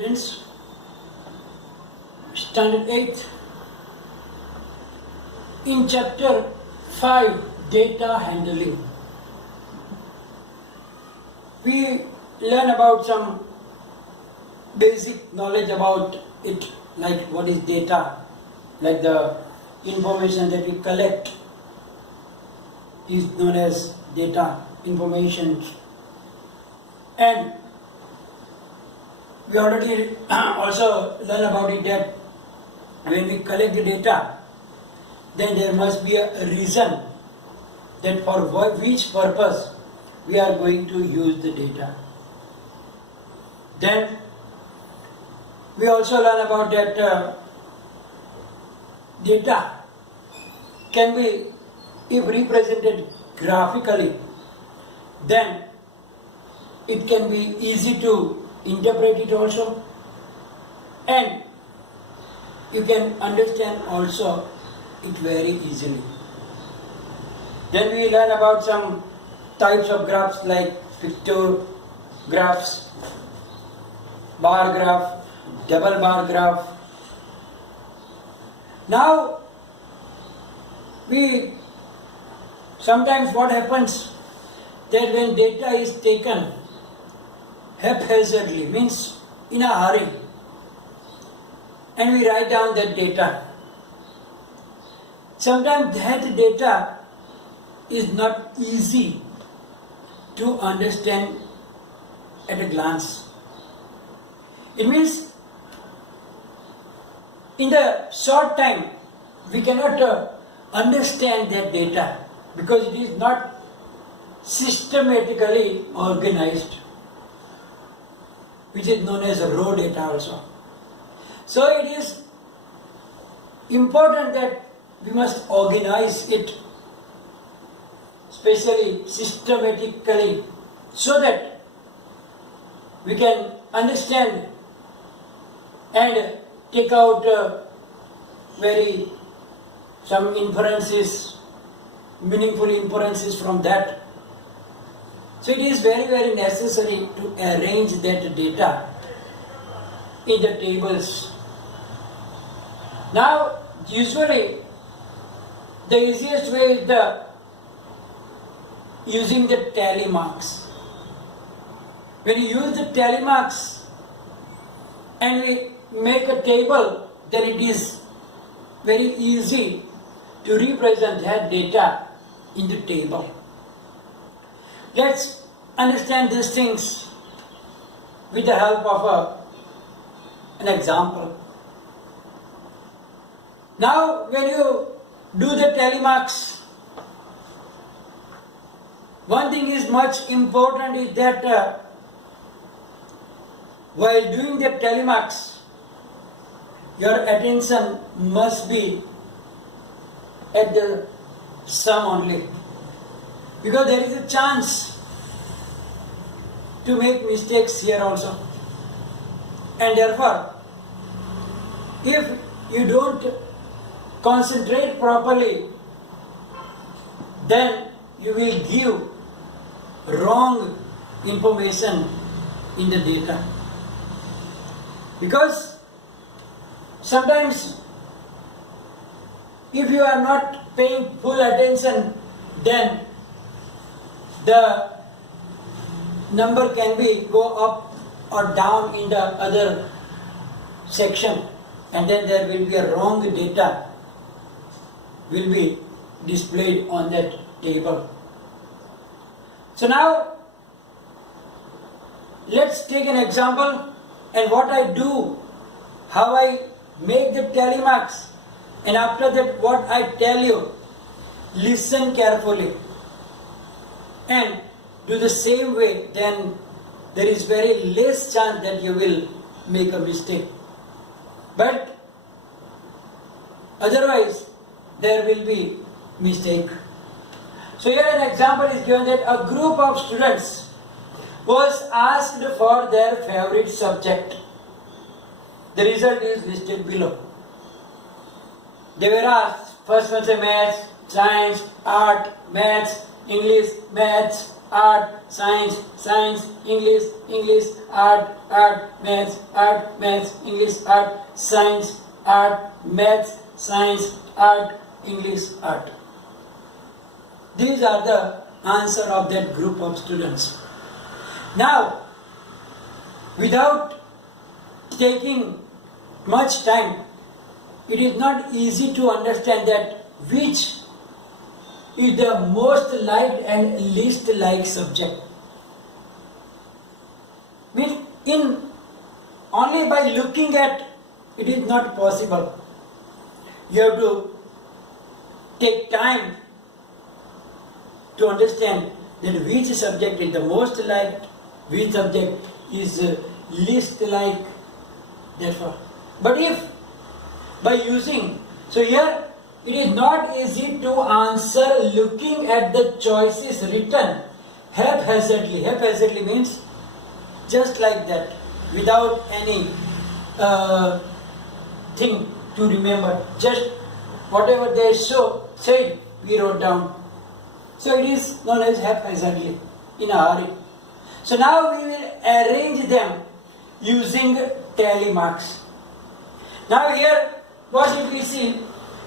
Students, Standard 8, in Chapter 5, Data Handling, we learn about some basic knowledge about it, like what is data, like the information that we collect is known as data information. And we already also learn about it that when we collect the data, then there must be a reason that for which purpose we are going to use the data. Then we also learn about that data can be, if represented graphically, then it can be easy to interpret it also, and you can understand also it very easily. Then we learn about some types of graphs like pictographs, bar graph, double bar graph. Now we sometimes what happens that when data is taken haphazardly, means in a hurry, and we write down that data, sometimes that data is not easy to understand at a glance. It means in the short time we cannot understand that data because it is not systematically organized, which is known as raw data also. So it is important that we must organize it, especially systematically, so that we can understand and take out some inferences, meaningful inferences from that. So it is very necessary to arrange that data in the tables. Now, usually the easiest way is using the tally marks. When you use the tally marks and we make a table, then it is very easy to represent that data in the table. Let's understand these things with the help of an example. Now, when you do the tally marks, one thing is much important is that while doing the tally marks, your attention must be at the sum only, because there is a chance to make mistakes here also. And therefore, if you don't concentrate properly, then you will give wrong information in the data. Because sometimes if you are not paying full attention, then the number can be go up or down in the other section, and then there will be a wrong data will be displayed on that table. So now let's take an example, and what I do, how I make the tally marks, and after that what I tell you, listen carefully and do the same way, then there is very less chance that you will make a mistake. But otherwise there will be mistake. So here an example is given that a group of students was asked for their favorite subject. The result is listed below. They were asked, first one say maths, science, art, maths, English, maths, art, science, science, English, English, art, art, maths, art, maths, English, art, science, art, maths, science, art, English, art. These are the answer of that group of students. Now, without taking much time, it is not easy to understand that which is the most liked and least liked subject. In only by looking at it is not possible. You have to take time to understand that which subject is the most liked, which subject is least liked. Therefore, but if by using, so here it is not easy to answer looking at the choices written haphazardly. Haphazardly means just like that, without any thing to remember. Just whatever they said, we wrote down. So it is known as haphazardly, in a hurry. So now we will arrange them using tally marks. Now here, what if we see?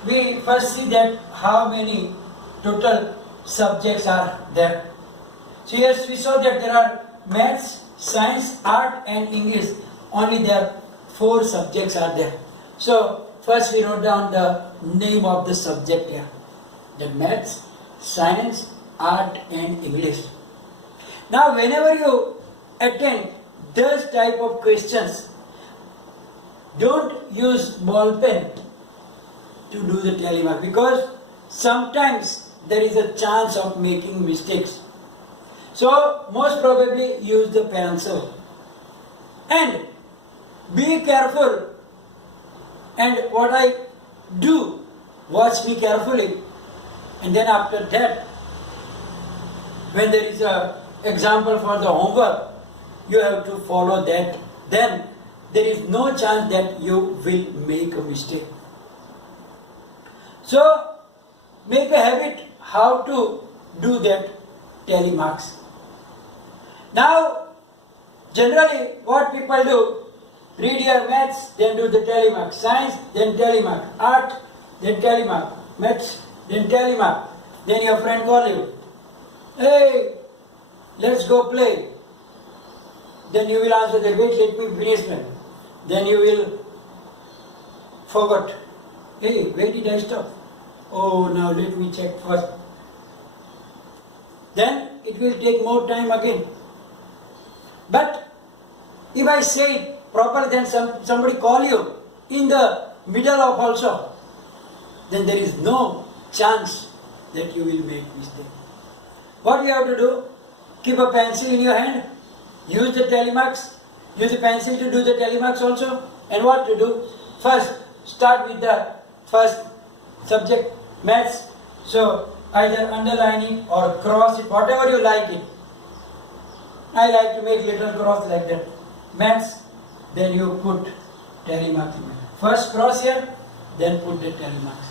We first see that how many total subjects are there. So yes, we saw that there are maths, science, art and English. Only there 4 subjects are there. So first we wrote down the name of the subject here. The maths, science, art and English. Now whenever you attend this type of questions, don't use ball pen to do the tally mark, because sometimes there is a chance of making mistakes. So most probably use the pencil. And be careful. And what I do, watch me carefully. And then after that, when there is a example for the homework, you have to follow that. Then there is no chance that you will make a mistake. So make a habit how to do that tally marks. Now generally what people do, read your maths, then do the tally mark, science, then tally mark, art, then tally mark, maths, then tally mark. Then your friend call you, hey, let's go play. Then you will answer that, wait, let me finish man. Then you will forget, hey, where did I stop? Oh, now let me check first. Then it will take more time again. But if I say it properly, then somebody call you in the middle of also, then there is no chance that you will make mistake. What you have to do? Keep a pencil in your hand, use the tally marks, use the pencil to do the tally marks also. And what to do? First, start with the first subject, maths. So either underline it or cross it, whatever you like it. I like to make little cross like that. Maths, then you put tally marks. First cross here, then put the tally marks.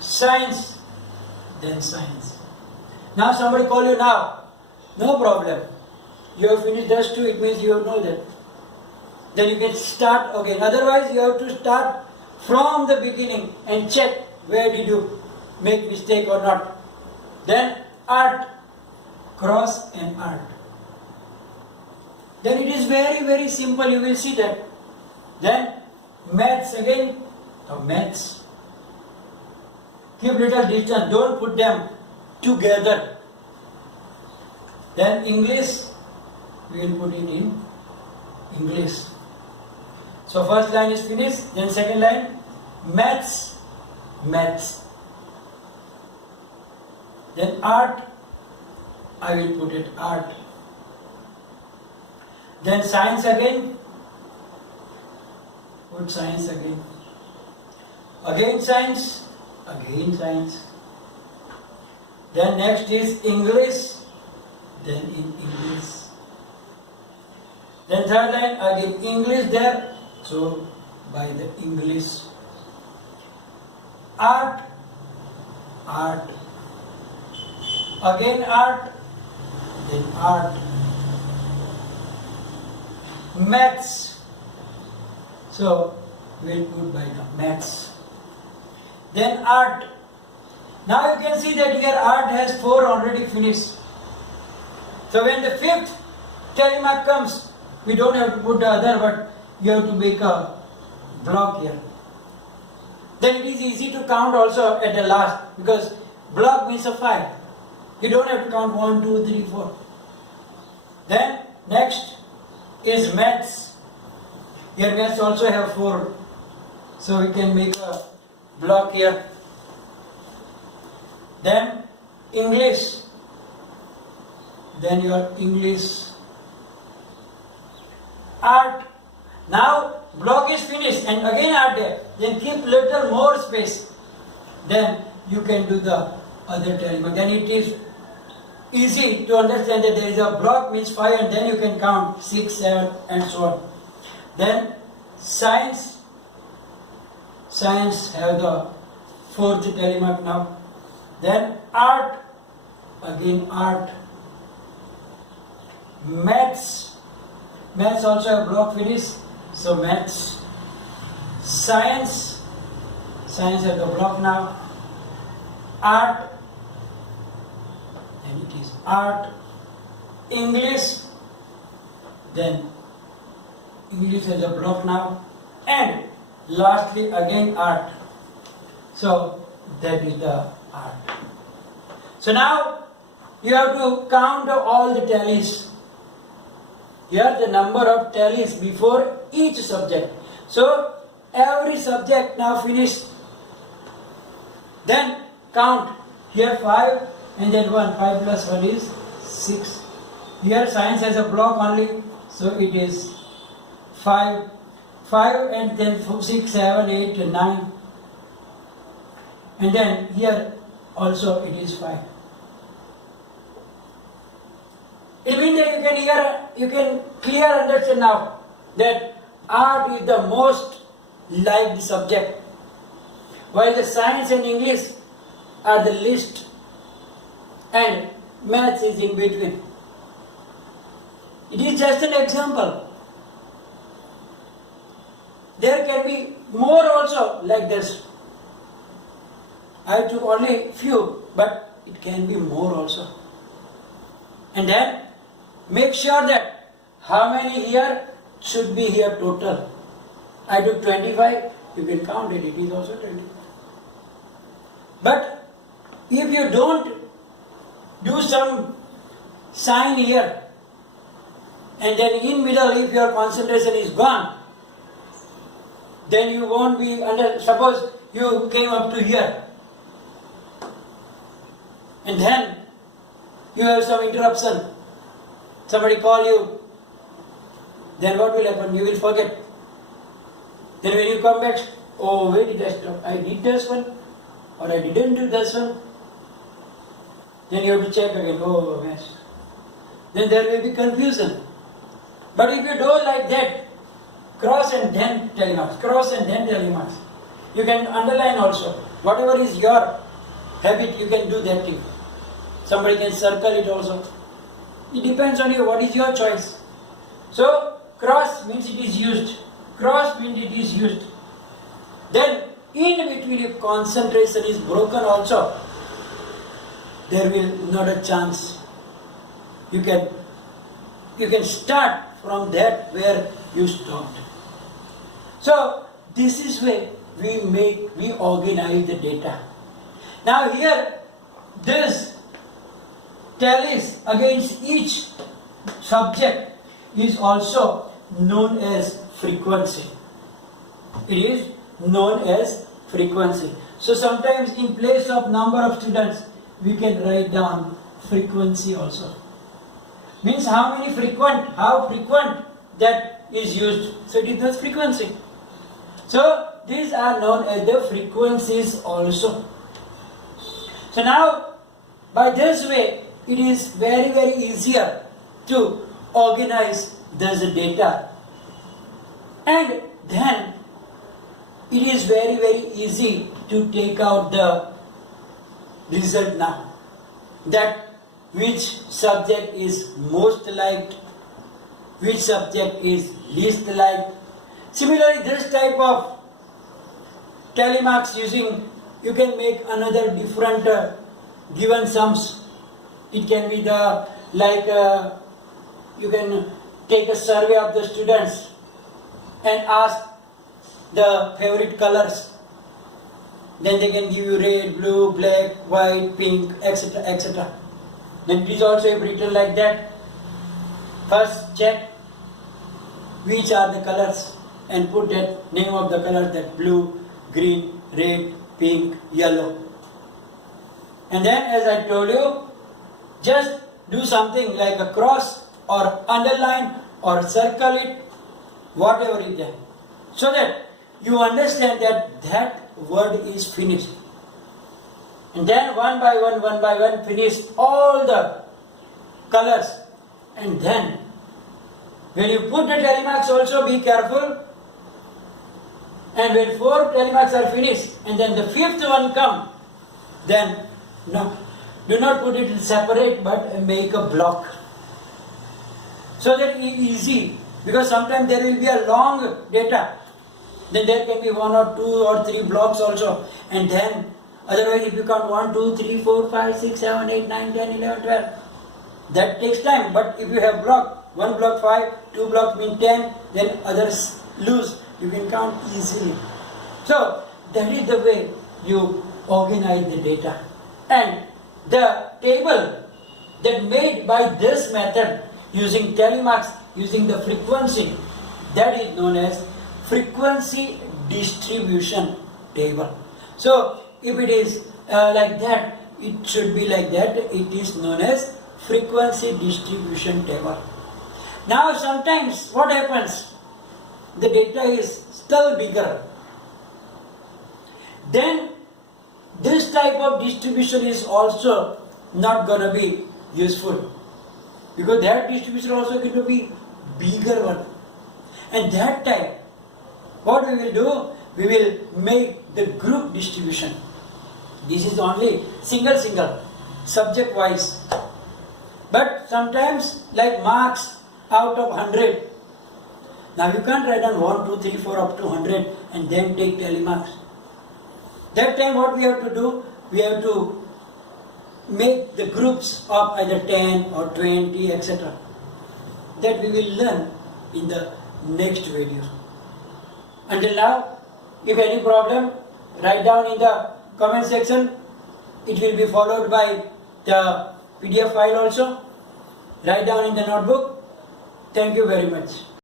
Science, then science. Now somebody call you now, no problem. You have finished just 2, it means you know that. Then you can start again. Otherwise you have to start from the beginning and check where did you make mistake or not. Then art, cross and art. Then it is very, very simple, you will see that. Then maths again, so maths. Keep little distance, don't put them together. Then English, we will put it in English. So first line is finished, then second line, maths, maths. Then art, I will put it art. Then science again, put science again. Again science, again science. Then next is English, then in English. Then third line, again English there, so by the English. Art, art. Again art, then art, maths. So we'll put by now maths. Then art. Now you can see that here art has 4 already finished. So when the 5th telemark comes, we don't have to put the other, but you have to make a block here. Then it is easy to count also at the last, because block means a 5. You don't have to count 1, 2, 3, 4. Then next is maths. Here maths also have 4. So we can make a block here. Then English. Then your English. Art. Now block is finished and again art there. Then keep little more space. Then you can do the other telemark. Then it is easy to understand that there is a block means 5 and then you can count 6, 7 and so on. Then science. Science have the 4th telemark now. Then art. Again art. Maths. Maths also have block finish. So maths. Science. Science have the block now. Art. And it is art. English. Then English has a block now. And lastly again art. So that is the art. So now you have to count all the tallies. Here the number of tallies before each subject. So every subject now finished. Then count. Here 5 and then 1. 5 plus 1 is 6. Here science has a block only. So it is 5. 5 and then 6, 7, 8 and 9. And then here also it is 5. It means that you can clear understand now that art is the most liked subject, while the science and English are the least, and maths is in between. It is just an example. There can be more also like this. I took only few, but it can be more also. And then make sure that how many here should be here total. I took 25, you can count it, it is also 25. But if you don't do some sign here, and then in middle if your concentration is gone, then you won't be under, suppose you came up to here, and then you have some interruption, somebody call you, then what will happen? You will forget. Then when you come back, oh, where did I stop? I did this one, or I didn't do this one. Then you have to check again, oh, yes. Then there will be confusion. But if you do like that, cross and then telemarks, cross and then telemarks, you can underline also. Whatever is your habit, you can do that thing. Somebody can circle it also. It depends on you, what is your choice. So, cross means it is used. Cross means it is used. Then, in between if concentration is broken also, there will not a chance. You can start from that where you stopped. So, this is where we organize the data. Now here, this tallies against each subject is also known as frequency. It is known as frequency. So sometimes in place of number of students, we can write down frequency also. Means how frequent that is used. So it is the frequency. So these are known as the frequencies also. So now by this way, it is very, very easier to organize this data. And then it is very, very easy to take out the result now. That which subject is most liked, which subject is least liked. Similarly, this type of telemarks using, you can make another different given sums. It can be the you can take a survey of the students and ask the favorite colors. Then they can give you red, blue, black, white, pink, etc. etc. Then it is also written like that. First check which are the colors and put that name of the color, that blue, green, red, pink, yellow. And then, as I told you, just do something like a cross or underline or circle it, whatever is there, so that you understand that that word is finished. And then one by one, finish all the colors. And then, when you put the telemarks, also be careful. And when 4 telemarks are finished, and then the 5th one come, then no, do not put it separate, but make a block. So that it is easy, because sometimes there will be a long data. Then there can be 1 or 2 or 3 blocks also. And then, otherwise if you count 1, 2, 3, 4, 5, 6, 7, 8, 9, 10, 11, 12, that takes time. But if you have block, 1 block 5, 2 block mean 10, then others lose. You can count easily. So, that is the way you organize the data. And the table that made by this method, using telemarks, using the frequency, that is known as frequency distribution table. So, if it is like that, it should be like that. It is known as frequency distribution table. Now, sometimes what happens? The data is still bigger. Then, this type of distribution is also not going to be useful, because that distribution also going to be bigger one. And that time, what we will do? We will make the group distribution. This is only single, subject wise. But sometimes, like marks out of 100. Now you can't write down 1, 2, 3, 4 up to 100 and then take telemarks. That time what we have to do? We have to make the groups of either 10 or 20, etc. That we will learn in the next video. Until now, if any problem, write down in the comment section. It will be followed by the PDF file also. Write down in the notebook. Thank you very much.